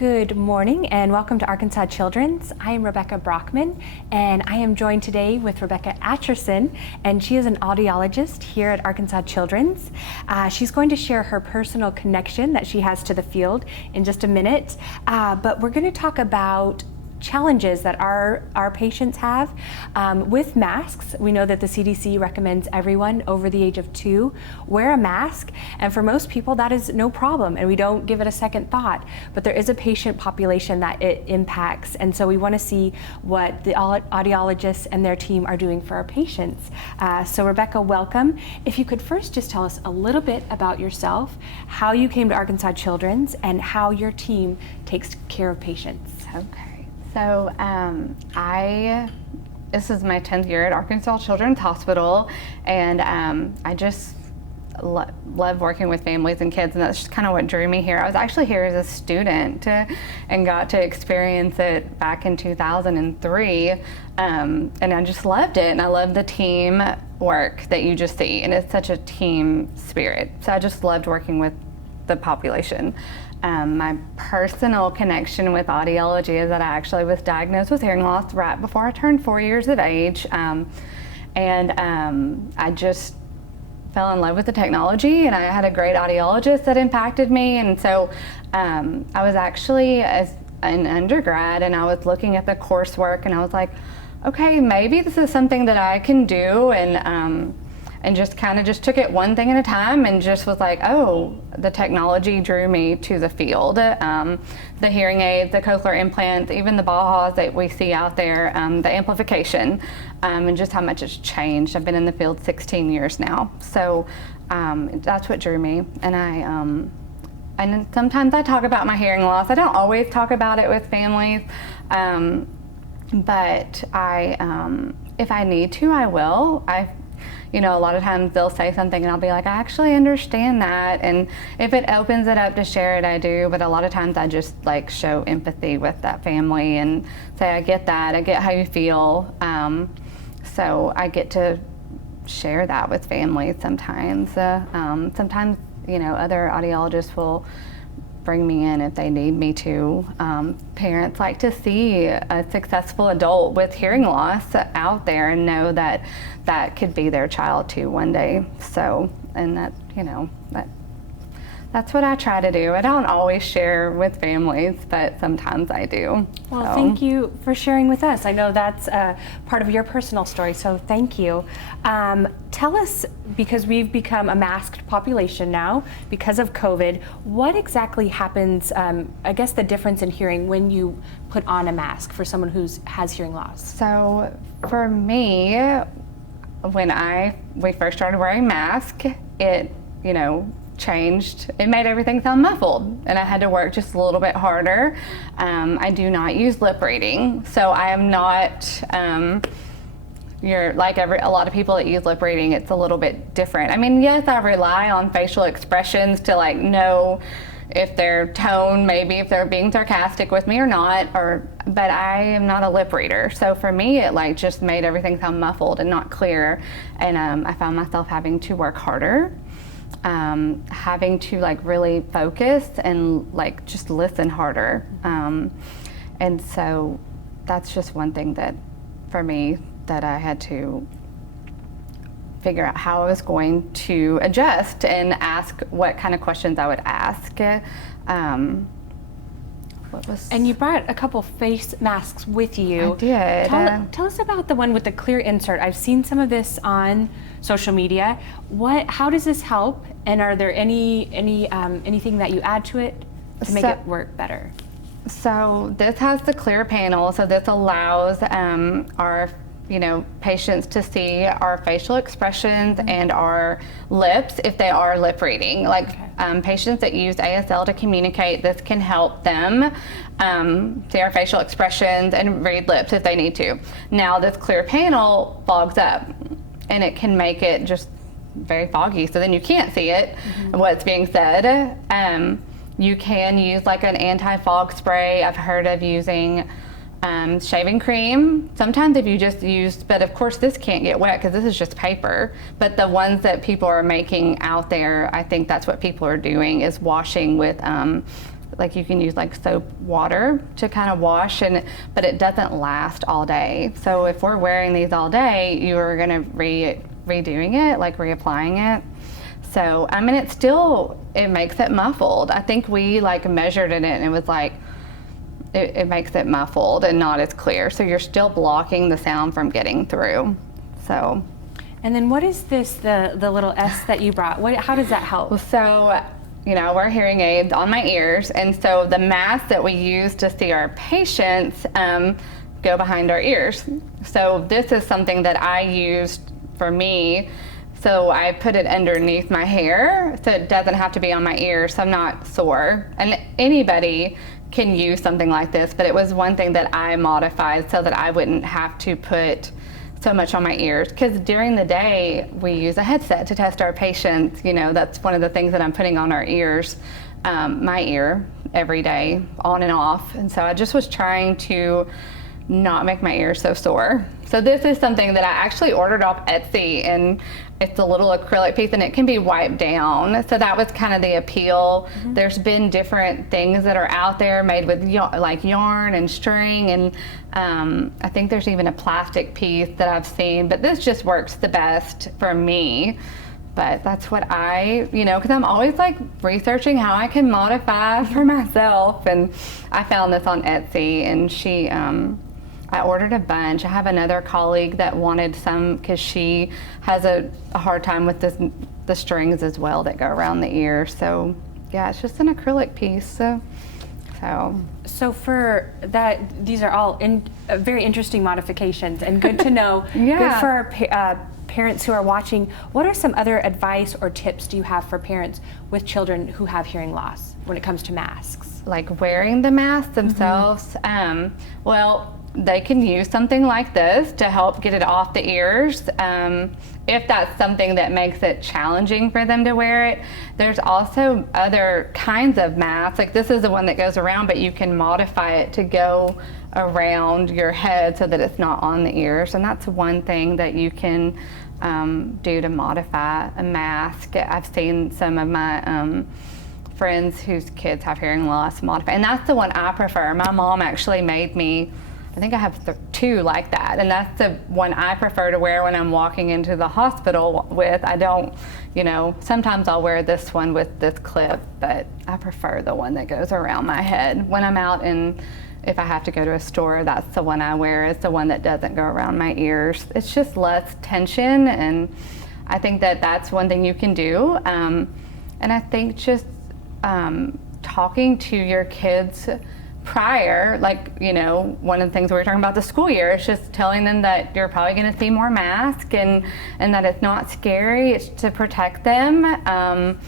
Good morning and welcome to Arkansas Children's. I am Rebecca Brockman and I am joined today with Rebecca Atcherson, and she is an audiologist here at Arkansas Children's. She's going to share her personal connection that she has to the field in just a minute, but we're going to talk about challenges that our patients have with masks. We know that the CDC recommends everyone over the age of 2 wear a mask, and for most people that is no problem and we don't give it a second thought, but there is a patient population that it impacts, and so we want to see what the audiologists and their team are doing for our patients. So Rebecca, welcome. If you could first just tell us a little bit about yourself, how you came to Arkansas Children's, and how your team takes care of patients. Okay. So this is my 10th year at Arkansas Children's Hospital, and I just love working with families and kids, and that's just kind of what drew me here. I was actually here as a student and got to experience it back in 2003, and I just loved it, and I love the team work that you just see, and it's such a team spirit. So I just loved working with the population. My personal connection with audiology is that I actually was diagnosed with hearing loss right before I turned 4 years of age, and I just fell in love with the technology, and I had a great audiologist that impacted me. And so I was actually as an undergrad, and I was looking at the coursework, and I was like, okay, maybe this is something that I can do, and just kind of just took it one thing at a time, and just was like, oh, the technology drew me to the field. The hearing aids, the cochlear implants, even the BAHAs that we see out there, the amplification, and just how much it's changed. I've been in the field 16 years now. So that's what drew me. And and sometimes I talk about my hearing loss. I don't always talk about it with families, but if I need to, I will. You know, a lot of times they'll say something and I'll be like, I actually understand that. And if it opens it up to share it, I do. But a lot of times I just like show empathy with that family and say, I get that, I get how you feel. So I get to share that with families sometimes. Sometimes, you know, other audiologists will bring me in if they need me to. Parents like to see a successful adult with hearing loss out there and know that that could be their child too one day. So, and that, you know, that's what I try to do. I don't always share with families, but sometimes I do. Well, thank you for sharing with us. I know that's part of your personal story, so thank you. Tell us, because we've become a masked population now because of COVID, what exactly happens, I guess the difference in hearing when you put on a mask for someone who has hearing loss? So for me, when we first started wearing masks, it, you know, changed. It made everything sound muffled, and I had to work just a little bit harder. I do not use lip reading, so I am not, you're like a lot of people that use lip reading, it's a little bit different. I mean, yes, I rely on facial expressions to like know if their tone, maybe if they're being sarcastic with me or not, but I am not a lip reader. So for me, it like just made everything sound muffled and not clear, and I found myself having to work harder. Having to like really focus and like just listen harder, and so that's just one thing that for me that I had to figure out how I was going to adjust and ask what kind of questions I would ask. And you brought a couple face masks with you. I did. Tell us about the one with the clear insert. I've seen some of this on social media. How does this help? And are there anything that you add to it to make it work better? So this has the clear panel. So this allows our patients to see our facial expressions and our lips if they are lip reading. Like patients that use ASL to communicate, this can help them see our facial expressions and read lips if they need to. Now this clear panel fogs up, and it can make it just very foggy, so then you can't see it, what's being said. You can use like an anti-fog spray. I've heard of using shaving cream. Sometimes if you just use, but of course this can't get wet because this is just paper, but the ones that people are making out there, I think that's what people are doing, is washing with like you can use like soap water to kind of wash, but it doesn't last all day. So if we're wearing these all day, you are going to redoing it, like reapplying it. So I mean, it makes it muffled. I think we like measured it and it was like, it makes it muffled and not as clear. So you're still blocking the sound from getting through. So. And then what is this, the little S that you brought? How does that help? So, wear hearing aids on my ears, and so the masks that we use to see our patients go behind our ears. So this is something that I used for me. So I put it underneath my hair so it doesn't have to be on my ears, so I'm not sore. And anybody can use something like this, but it was one thing that I modified so that I wouldn't have to put so much on my ears, because during the day we use a headset to test our patients. That's one of the things that I'm putting on our ears, my ear, every day, on and off. And so I just was trying to not make my ears so sore. So this is something that I actually ordered off Etsy, and it's a little acrylic piece and it can be wiped down. So that was kind of the appeal. Mm-hmm. There's been different things that are out there made with like yarn and string, and I think there's even a plastic piece that I've seen, but this just works the best for me. But that's what because I'm always like researching how I can modify for myself, and I found this on Etsy, and I ordered a bunch. I have another colleague that wanted some because she has a hard time with the strings as well that go around the ear. So yeah, it's just an acrylic piece. So for that, these are all very interesting modifications, and good to know. Yeah. Good for our parents who are watching. What are some other advice or tips do you have for parents with children who have hearing loss when it comes to masks? Like wearing the masks themselves? Mm-hmm. Well, they can use something like this to help get it off the ears. If that's something that makes it challenging for them to wear it. There's also other kinds of masks. Like this is the one that goes around, but you can modify it to go around your head so that it's not on the ears. And that's one thing that you can do to modify a mask. I've seen some of my friends whose kids have hearing loss modify, and that's the one I prefer. My mom actually made me, I think I have two like that, and that's the one I prefer to wear when I'm walking into the hospital with. I don't, sometimes I'll wear this one with this clip, but I prefer the one that goes around my head. When I'm out and if I have to go to a store, that's the one I wear. It's the one that doesn't go around my ears. It's just less tension, and I think that that's one thing you can do. And I think just talking to your kids prior, one of the things we were talking about the school year, is just telling them that you're probably going to see more masks, and that it's not scary. It's to protect them,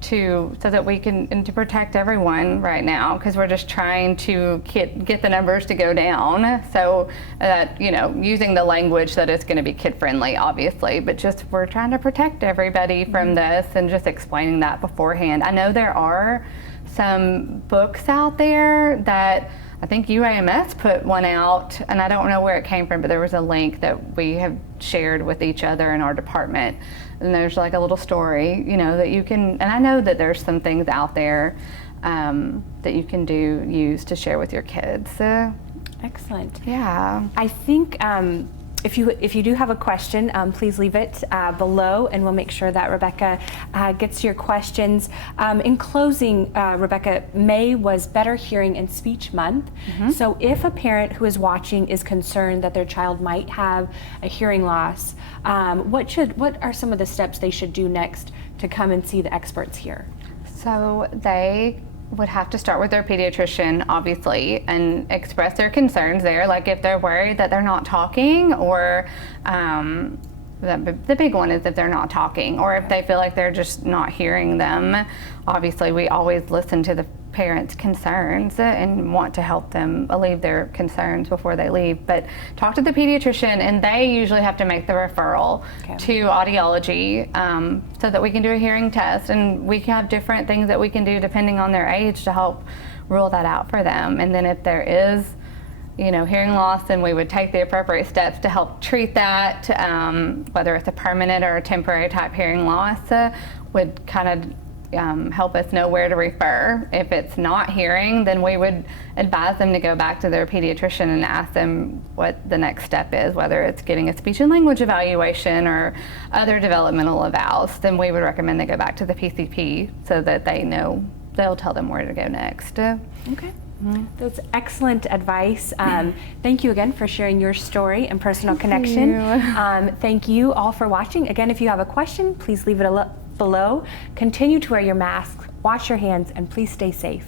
so that we can, and to protect everyone right now, because we're just trying to get the numbers to go down. So that, using the language that is going to be kid friendly, obviously, but just we're trying to protect everybody from this, and just explaining that beforehand. I know there are some books out there that I think UAMS put one out, and I don't know where it came from, but there was a link that we have shared with each other in our department. And there's like a little story, that you can, and I know that there's some things out there that you can use to share with your kids. Excellent. Yeah. I think if you do have a question, please leave it below, and we'll make sure that Rebecca gets your questions. In closing, Rebecca, May was Better Hearing and Speech Month. Mm-hmm. So if a parent who is watching is concerned that their child might have a hearing loss, what are some of the steps they should do next to come and see the experts here? So they would have to start with their pediatrician, obviously, and express their concerns there. Like if they're worried that they're not talking, or the big one is if they're not talking, or if they feel like they're just not hearing them. Obviously, we always listen to the parents' concerns and want to help them alleviate their concerns before they leave. But talk to the pediatrician, and they usually have to make the referral to Audiology, so that we can do a hearing test, and we can have different things that we can do depending on their age to help rule that out for them. And then if there is hearing loss, then we would take the appropriate steps to help treat that, whether it's a permanent or a temporary type hearing loss, would kind of help us know where to refer. If it's not hearing, then we would advise them to go back to their pediatrician and ask them what the next step is, whether it's getting a speech and language evaluation or other developmental evals. Then we would recommend they go back to the PCP so that they know, they'll tell them where to go next. Okay. That's excellent advice. Thank you again for sharing your story and personal connection. Thank you all for watching. Again, if you have a question, please leave it below. Continue to wear your mask, wash your hands, and please stay safe.